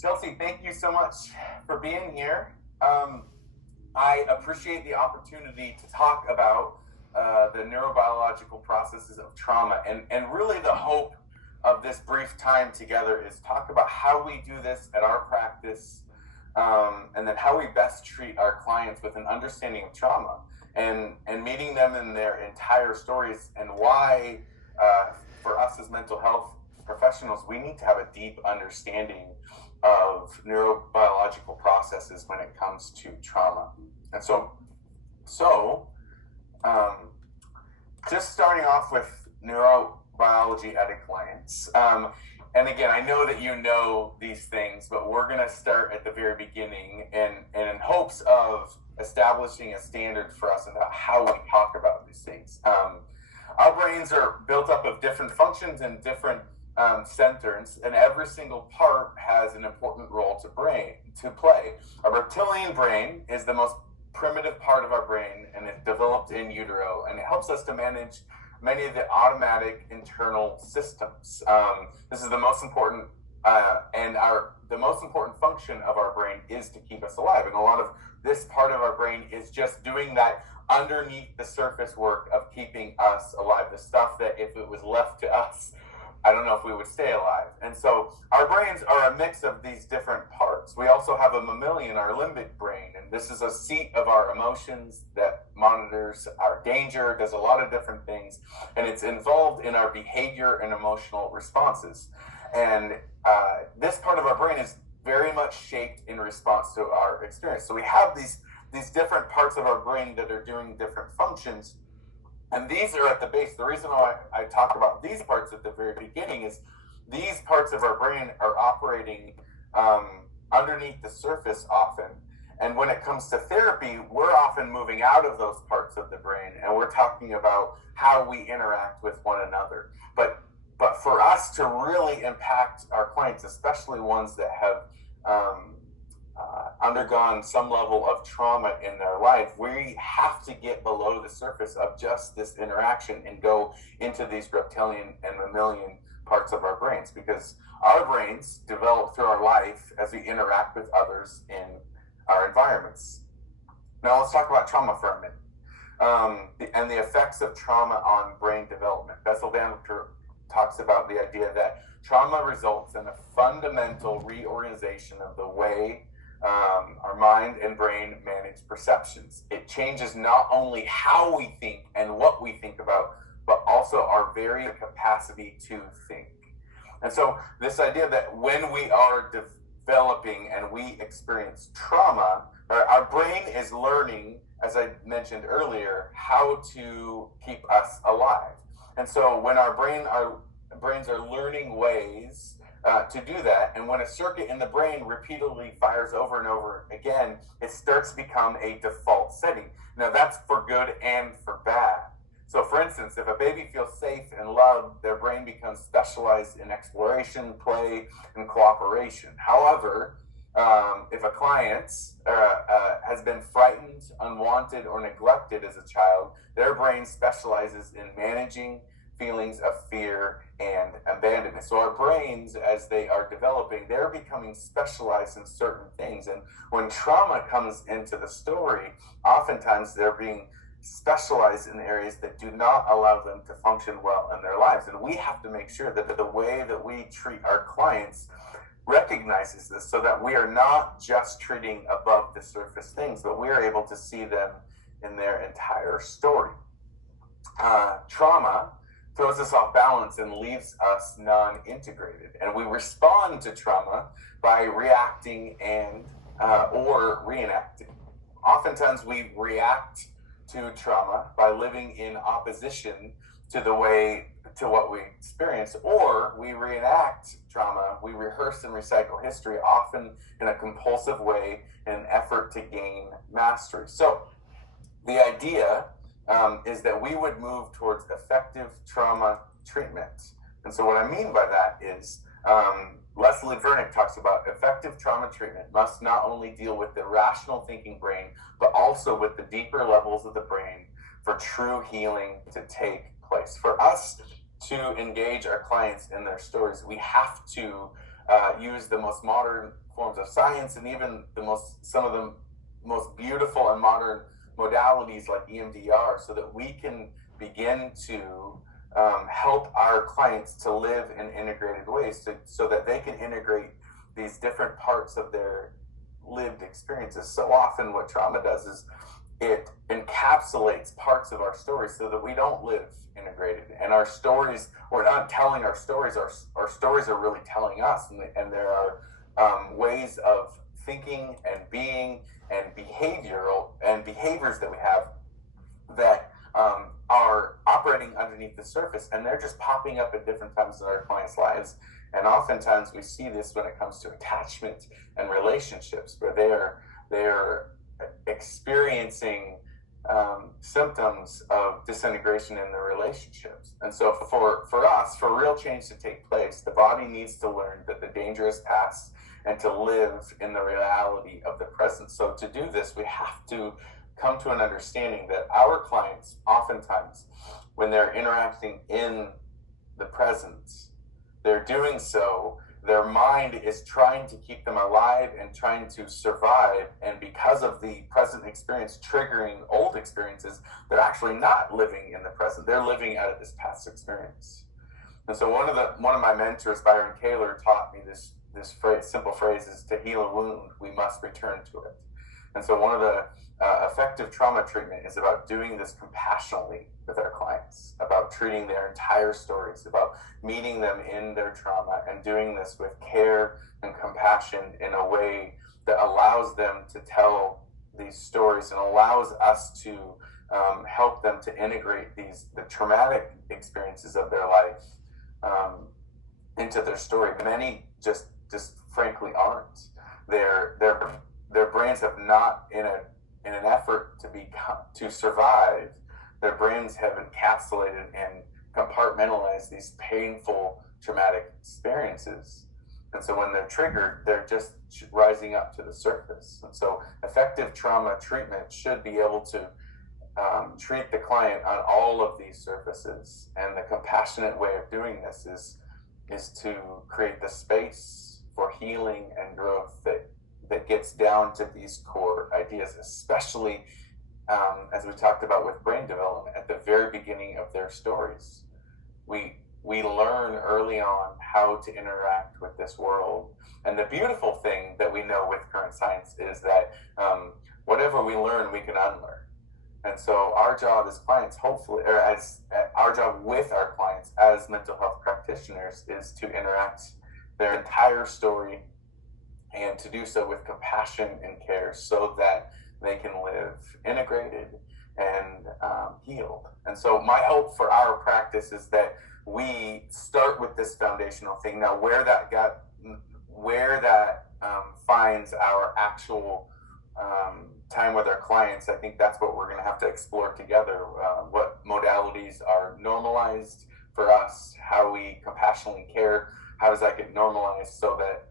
Chelsea, thank you so much for being here. I appreciate the opportunity to talk about the neurobiological processes of trauma, and really the hope of this brief time together is talk about how we do this at our practice, and then how we best treat our clients with an understanding of trauma and meeting them in their entire stories, and why for us as mental health professionals, we need to have a deep understanding of neurobiological processes when it comes to trauma. And so um, just starting off with neurobiology at a glance. And again, I know that you know these things, but we're going to start at the very beginning, and in hopes of establishing a standard for us about how we talk about these things. Our brains are built up of different functions and different centers, and every single part has an important role to play. A reptilian brain is the most primitive part of our brain, and it developed in utero, and it helps us to manage many of the automatic internal systems. This is the most important, the most important function of our brain is to keep us alive, and a lot of this part of our brain is just doing that underneath the surface work of keeping us alive, the stuff that if it was left to us, I don't know if we would stay alive. And so our brains are a mix of these different parts. We also have a mammalian, our limbic brain, and this is a seat of our emotions that monitors our danger, does a lot of different things, and it's involved in our behavior and emotional responses. And this part of our brain is very much shaped in response to our experience. So we have these different parts of our brain that are doing different functions, and these are at the base. The reason why I talk about these parts at the very beginning is these parts of our brain are operating underneath the surface often. And when it comes to therapy, we're often moving out of those parts of the brain, and we're talking about how we interact with one another. But for us to really impact our clients, especially ones that have undergone some level of trauma in their life, we have to get below the surface of just this interaction and go into these reptilian and mammalian parts of our brains, because our brains develop through our life as we interact with others in our environments. Now let's talk about trauma for a minute, and the effects of trauma on brain development. Bessel van der talks about the idea that trauma results in a fundamental reorganization of the way our mind and brain manage perceptions. It changes not only how we think and what we think about, but also our very capacity to think. And so this idea that when we are developing and we experience trauma, our brain is learning, as I mentioned earlier, how to keep us alive. And so when our brains are learning ways to do that, and when a circuit in the brain repeatedly fires over and over again, it starts to become a default setting. Now that's for good and for bad. So for instance, if a baby feels safe and loved, their brain becomes specialized in exploration, play, and cooperation. However, if a client has been frightened, unwanted, or neglected as a child, their brain specializes in managing feelings of fear and abandonment. So our brains, as they are developing, they're becoming specialized in certain things. And when trauma comes into the story, oftentimes they're being specialized in areas that do not allow them to function well in their lives. And we have to make sure that the way that we treat our clients recognizes this, so that we are not just treating above the surface things, but we are able to see them in their entire story. Trauma throws us off balance and leaves us non-integrated, and we respond to trauma by reacting and or reenacting. Oftentimes we react to trauma by living in opposition to what we experience, or we reenact trauma. We rehearse and recycle history, often in a compulsive way, in an effort to gain mastery. So the idea is that we would move towards effective trauma treatment. And so what I mean by that is Leslie Vernick talks about effective trauma treatment must not only deal with the rational thinking brain, but also with the deeper levels of the brain for true healing to take place. For us to engage our clients in their stories, we have to use the most modern forms of science, and even some of the most beautiful and modern modalities like EMDR, so that we can begin to help our clients to live in integrated ways, so that they can integrate these different parts of their lived experiences. So often what trauma does is it encapsulates parts of our story so that we don't live integrated. And our stories, we're not telling our stories, our stories are really telling us. And there are ways of thinking and being and behaviors that we have that are operating underneath the surface, and they're just popping up at different times in our clients' lives. And oftentimes we see this when it comes to attachment and relationships, where they're experiencing symptoms of disintegration in their relationships. And so for us, for real change to take place, the body needs to learn that the danger is past and to live in the reality of the present. So to do this, we have to come to an understanding that our clients, oftentimes, when they're interacting in the present, they're doing so, their mind is trying to keep them alive and trying to survive. And because of the present experience triggering old experiences, they're actually not living in the present. They're living out of this past experience. And so one of my mentors, Byron Kaler, taught me this simple phrase is, to heal a wound, we must return to it. And so one of the effective trauma treatment is about doing this compassionately with our clients, about treating their entire stories, about meeting them in their trauma, and doing this with care and compassion in a way that allows them to tell these stories and allows us to help them to integrate the traumatic experiences of their life into their story. Many just frankly aren't. Their brains have not, in an effort to survive, their brains have encapsulated and compartmentalized these painful traumatic experiences. And so when they're triggered, they're just rising up to the surface. And so effective trauma treatment should be able to treat the client on all of these surfaces. And the compassionate way of doing this is to create the space for healing and growth that gets down to these core ideas, especially as we talked about with brain development at the very beginning of their stories. We learn early on how to interact with this world. And the beautiful thing that we know with current science is that whatever we learn, we can unlearn. And so our job as clients, hopefully, or as our job with our clients as mental health practitioners, is to interact their entire story and to do so with compassion and care so that they can live integrated and healed. And so my hope for our practice is that we start with this foundational thing. Now, where that finds our actual time with our clients, I think that's what we're going to have to explore together. What modalities are normalized for us, how we compassionately care, how does that get normalized so that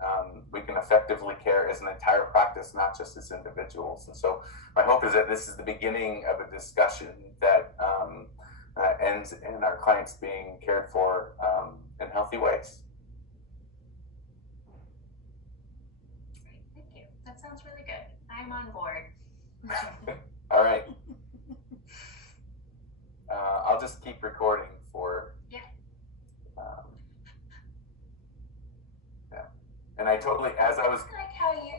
we can effectively care as an entire practice, not just as individuals. And so my hope is that this is the beginning of a discussion that ends in our clients being cared for in healthy ways. Great, thank you. That sounds really good. I'm on board. All right. I'll just keep recording for... Yeah. And I totally, as I was... I like how you...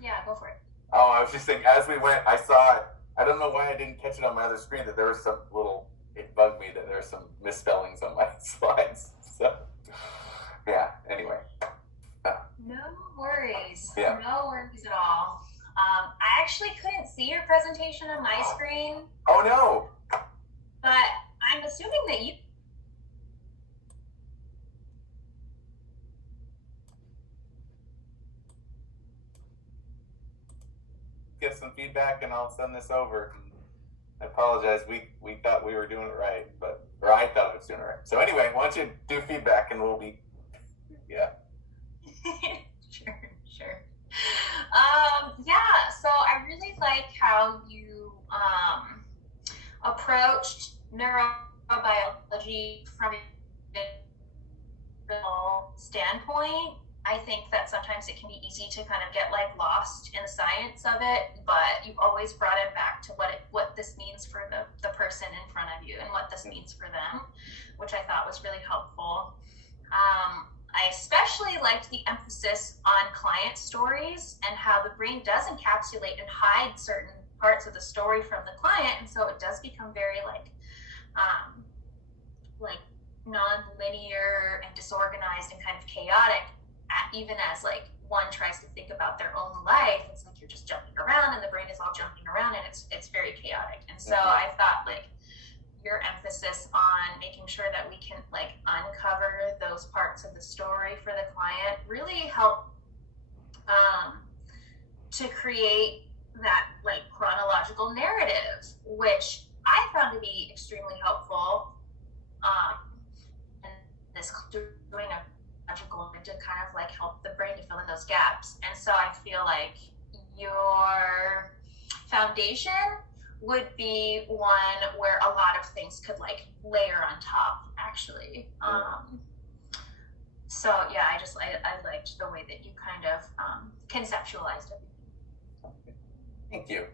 yeah, go for it. Oh, I was just saying, as we went, I saw it. I don't know why I didn't catch it on my other screen, that there was some little... It bugged me that there were some misspellings on my slides. So, yeah, anyway. No worries. Yeah. No worries at all. I actually couldn't see your presentation on my screen. Oh, no. But I'm assuming that you... Get some feedback and I'll send this over. I apologize. We thought we were doing it right, or I thought I was doing it right. So anyway, why don't you do feedback and we'll be, yeah. Sure. Yeah, so I really like how you approached neurobiology from a standpoint, I think that sometimes it can be easy to kind of get like lost in the science of it, but you've always brought it back to what this means for the person in front of you and what this means for them, which I thought was really helpful. I especially liked the emphasis on client stories and how the brain does encapsulate and hide certain parts of the story from the client, and so it does become very like non-linear and disorganized and kind of chaotic, even as like one tries to think about their own life. It's like you're just jumping around and the brain is all jumping around, and it's very chaotic. And so I thought like your emphasis on making sure that we can like uncover those parts of the story for the client really help to create that like chronological narrative, which I found to be extremely helpful in this doing a logical to kind of like help the brain to fill in those gaps. And so I feel like your foundation would be one where a lot of things could like layer on top actually. So yeah, I liked the way that you kind of conceptualized everything. Thank you.